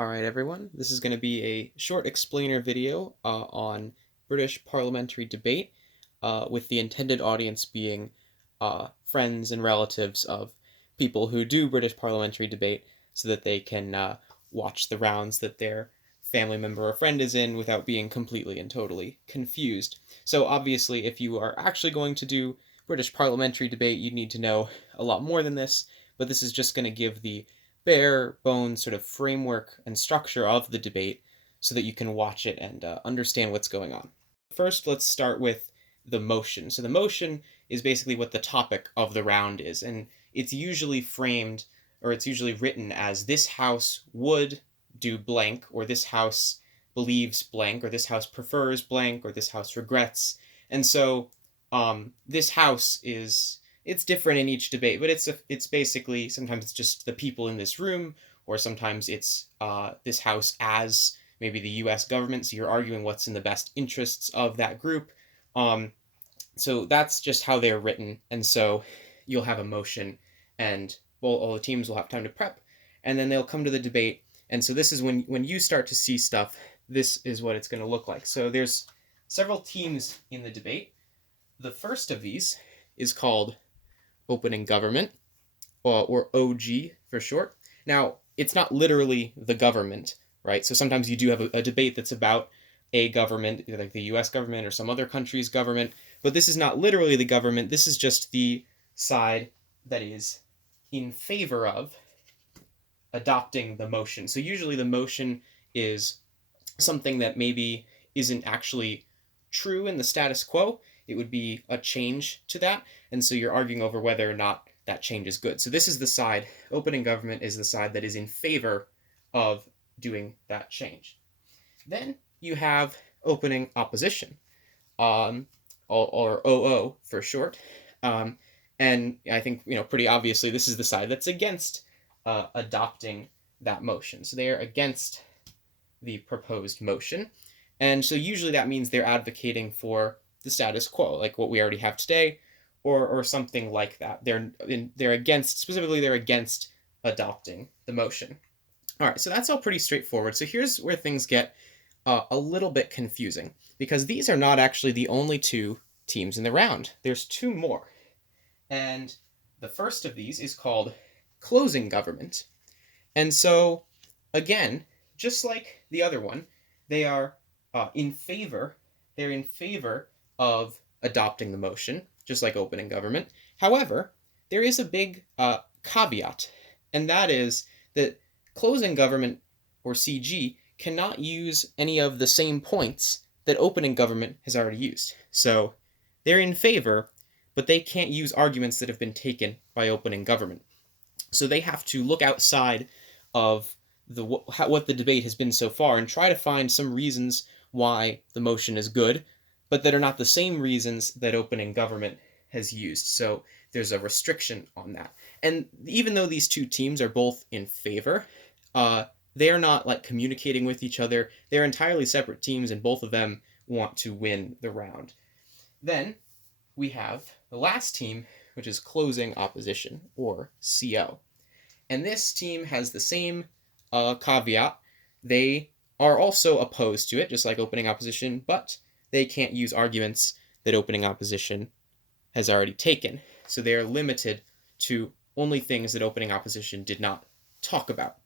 Alright everyone, this is going to be a short explainer video on British parliamentary debate, with the intended audience being friends and relatives of people who do British parliamentary debate so that they can watch the rounds that their family member or friend is in without being completely and totally confused. So obviously if you are actually going to do British parliamentary debate, you need to know a lot more than this, but this is just going to give the bare bones sort of framework and structure of the debate so that you can watch it and understand what's going on. First, let's start with the motion. So the motion is basically what the topic of the round is, and it's usually framed or it's usually written as this house would do blank, or this house believes blank, or this house prefers blank, or this house regrets. And so this house is it's different in each debate, but it's basically sometimes it's just the people in this room, or sometimes it's this house as maybe the U.S. government. So you're arguing what's in the best interests of that group. So that's just how they're written, and so you'll have a motion, and well, all the teams will have time to prep, and then they'll come to the debate. And so this is when you start to see stuff. This is what it's going to look like. So there's several teams in the debate. The first of these is called opening government, or OG for short. Now, it's not literally the government, right? So sometimes you do have a debate that's about a government, like the US government or some other country's government, but this is not literally the government. This is just the side that is in favor of adopting the motion. So usually the motion is something that maybe isn't actually true in the status quo. It would be a change to that, and so you're arguing over whether or not that change is good. So this is the side, opening government is the side that is in favor of doing that change. Then you have opening opposition, or OO for short, and I think, pretty obviously this is the side that's against adopting that motion. So they are against the proposed motion, and so usually that means they're advocating for the status quo, like what we already have today, or something like that. They're against adopting the motion. All right, so that's all pretty straightforward. So here's where things get a little bit confusing, because these are not actually the only two teams in the round. There's two more, and the first of these is called closing government. And so again, just like the other one, they are in favor. They're in favor of adopting the motion, just like opening government. However, there is a big caveat, and that is that closing government, or CG, cannot use any of the same points that opening government has already used. So they're in favor, but they can't use arguments that have been taken by opening government. So they have to look outside of what the debate has been so far and try to find some reasons why the motion is good, but that are not the same reasons that opening government has used. So there's a restriction on that. And even though these two teams are both in favor, they are not like communicating with each other. They're entirely separate teams, and both of them want to win the round. Then we have the last team, which is closing opposition, or CO. And this team has the same caveat. They are also opposed to it, just like opening opposition, but they can't use arguments that opening opposition has already taken. So they are limited to only things that opening opposition did not talk about.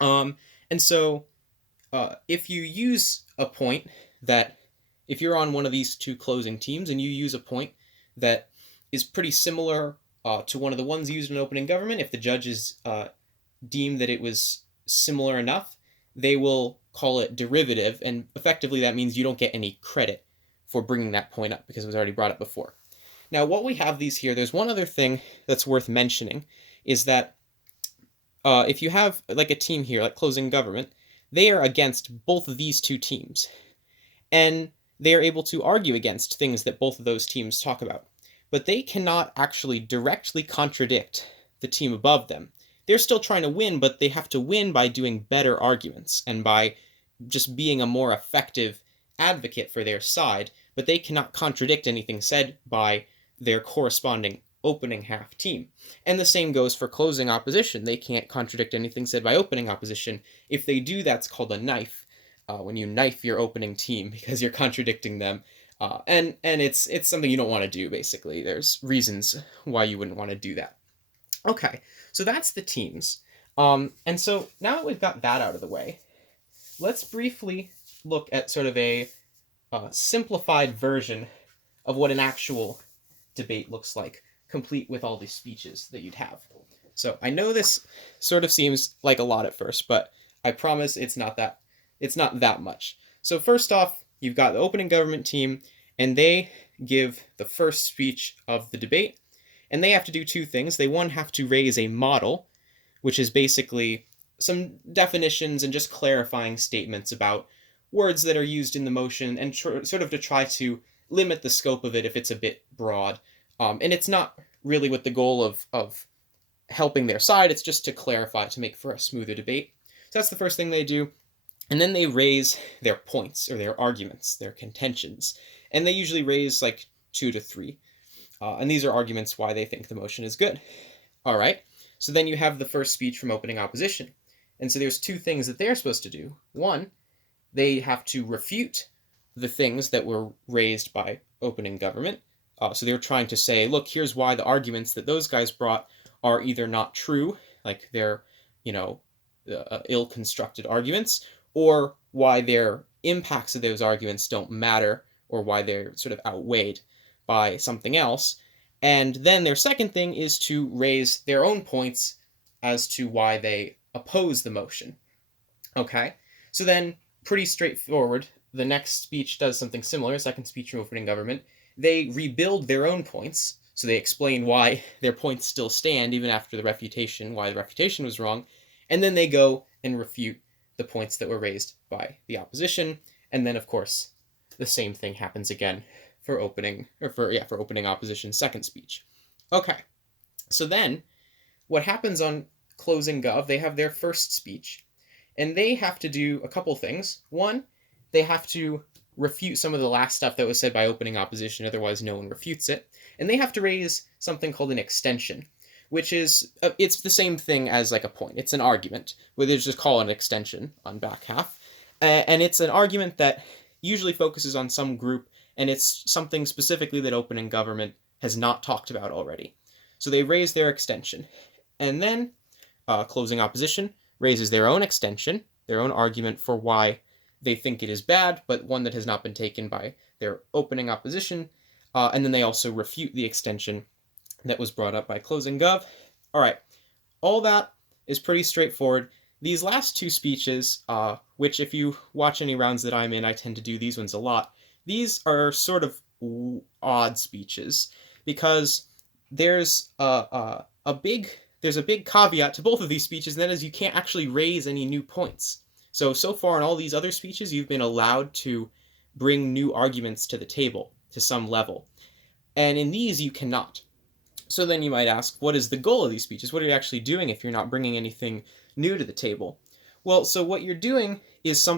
And so if you use a point that, if you're on one of these two closing teams and you use a point that is pretty similar to one of the ones used in opening government, if the judges deem that it was similar enough, they will call it derivative, and effectively that means you don't get any credit for bringing that point up because it was already brought up before. Now, what we have these here, there's one other thing that's worth mentioning, is that if you have like a team here, like closing government, they are against both of these two teams, and they are able to argue against things that both of those teams talk about, but they cannot actually directly contradict the team above them. They're still trying to win, but they have to win by doing better arguments and by just being a more effective advocate for their side, but they cannot contradict anything said by their corresponding opening half team. And the same goes for closing opposition. They can't contradict anything said by opening opposition. If they do, that's called a knife. When you knife your opening team because you're contradicting them. And it's something you don't want to do, basically. There's reasons why you wouldn't want to do that. Okay, so that's the teams. And so now that we've got that out of the way, let's briefly look at sort of a simplified version of what an actual debate looks like, complete with all the speeches that you'd have. So I know this sort of seems like a lot at first, but I promise it's not that much. So first off, you've got the opening government team, and they give the first speech of the debate, and they have to do two things. They, one, have to raise a model, which is basically some definitions and just clarifying statements about words that are used in the motion, and sort of to try to limit the scope of it if it's a bit broad. And it's not really with the goal of helping their side, it's just to clarify, to make for a smoother debate. So that's the first thing they do. And then they raise their points, or their arguments, their contentions. And they usually raise like 2 to 3. And these are arguments why they think the motion is good. All right. So then you have the first speech from opening opposition. And so there's two things that they're supposed to do. One, they have to refute the things that were raised by opening government. So they're trying to say, look, here's why the arguments that those guys brought are either not true, like they're, ill-constructed arguments, or why their impacts of those arguments don't matter, or why they're sort of outweighed by something else. And then their second thing is to raise their own points as to why they oppose the motion. Okay, so then pretty straightforward. The next speech does something similar, second speech from opening government. They rebuild their own points, so they explain why their points still stand even after the refutation, why the refutation was wrong, and then they go and refute the points that were raised by the opposition, and then of course the same thing happens again for opening opposition's second speech. Okay, so then what happens on closing gov, they have their first speech, and they have to do a couple things. One, they have to refute some of the last stuff that was said by opening opposition, otherwise no one refutes it. And they have to raise something called an extension, which is, it's the same thing as like a point. It's an argument, where they just call it an extension on back half. And it's an argument that usually focuses on some group, and it's something specifically that opening government has not talked about already. So they raise their extension. And then closing opposition raises their own extension, their own argument for why they think it is bad, but one that has not been taken by their opening opposition. And then they also refute the extension that was brought up by closing gov. All right, all that is pretty straightforward. These last two speeches, which if you watch any rounds that I'm in, I tend to do these ones a lot. These are sort of odd speeches because there's a big caveat to both of these speeches, and that is you can't actually raise any new points. So far in all these other speeches, you've been allowed to bring new arguments to the table to some level. And in these, you cannot. So then you might ask, what is the goal of these speeches? What are you actually doing if you're not bringing anything new to the table? Well, so what you're doing is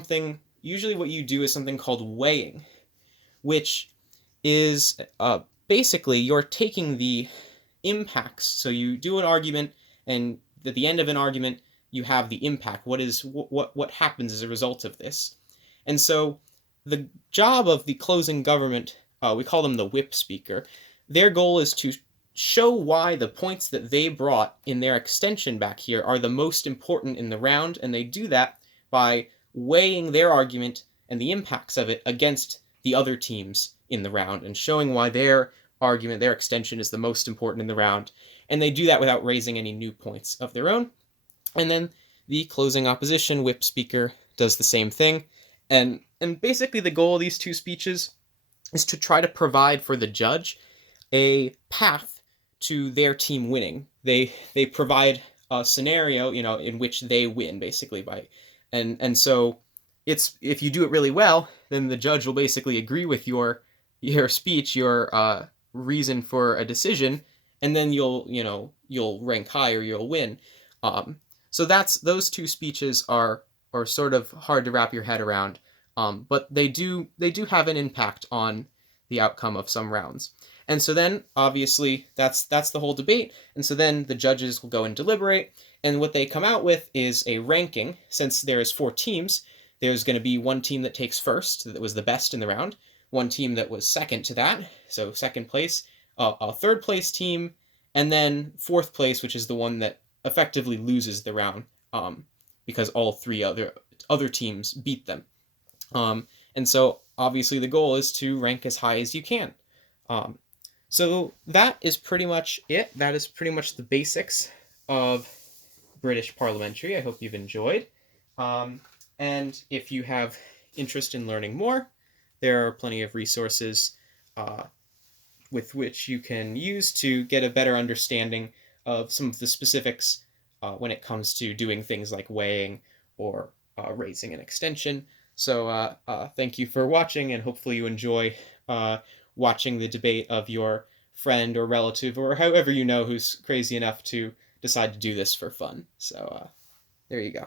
usually what you do is something called weighing, which is basically you're taking the impacts. So you do an argument, and at the end of an argument, you have the impact. What happens as a result of this? And so the job of the closing government, we call them the whip speaker, their goal is to show why the points that they brought in their extension back here are the most important in the round, and they do that by weighing their argument and the impacts of it against the other teams in the round and showing why their argument, their extension, is the most important in the round. And they do that without raising any new points of their own. And then the closing opposition whip speaker does the same thing. And basically the goal of these two speeches is to try to provide for the judge a path to their team winning. They provide a scenario, in which they win, basically, and so it's, if you do it really well, then the judge will basically agree with your speech, your reason for a decision, and then you'll rank high, or you'll win. So those two speeches are sort of hard to wrap your head around, but they do have an impact on the outcome of some rounds. And so then, obviously, that's the whole debate. And so then the judges will go and deliberate, and what they come out with is a ranking. Since there is 4 teams, there's going to be one team that takes first, that was the best in the round, one team that was second to that, so second place, a third place team, and then fourth place, which is the one that effectively loses the round, because all 3 other teams beat them. And so obviously the goal is to rank as high as you can. Um, so that is pretty much it. That is pretty much the basics of British parliamentary. I hope you've enjoyed. And if you have interest in learning more, there are plenty of resources with which you can use to get a better understanding of some of the specifics when it comes to doing things like weighing or raising an extension. So thank you for watching, and hopefully you enjoy watching the debate of your friend or relative or however you know who's crazy enough to decide to do this for fun. So there you go.